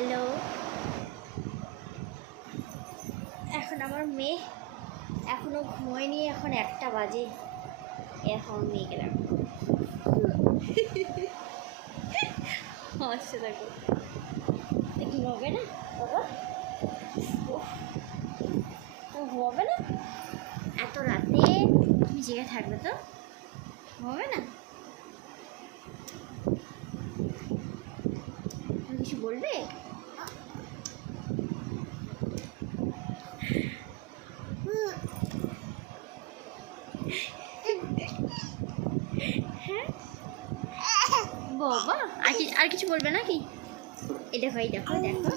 ভালো। এখন আমার মেয়ে এখনও ঘুমোয়নি, এখন 1টা বাজে, এখন মেয়েকে রাখবো। হাসতে থাকো, ঘুমাবে না বাবা? ঘুমাবে না এত রাতে? তুমি জেগে থাকবে তো, ঘুমাবে না? তুমি কিছু বলবে? হ্যাঁ বাবা, আর কিছু বলবে নাকি? এই দেখো, এই দেখো, দেখো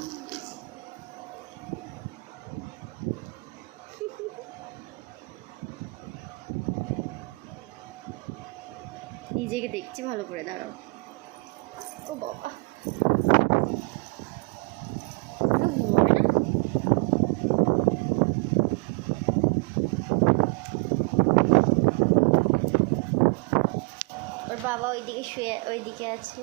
নিজেকে দেখছি ভালো করে, দাঁড়াও। ও বাবা, ওর বাবা ওইদিকে শুয়ে, ওইদিকে আছে।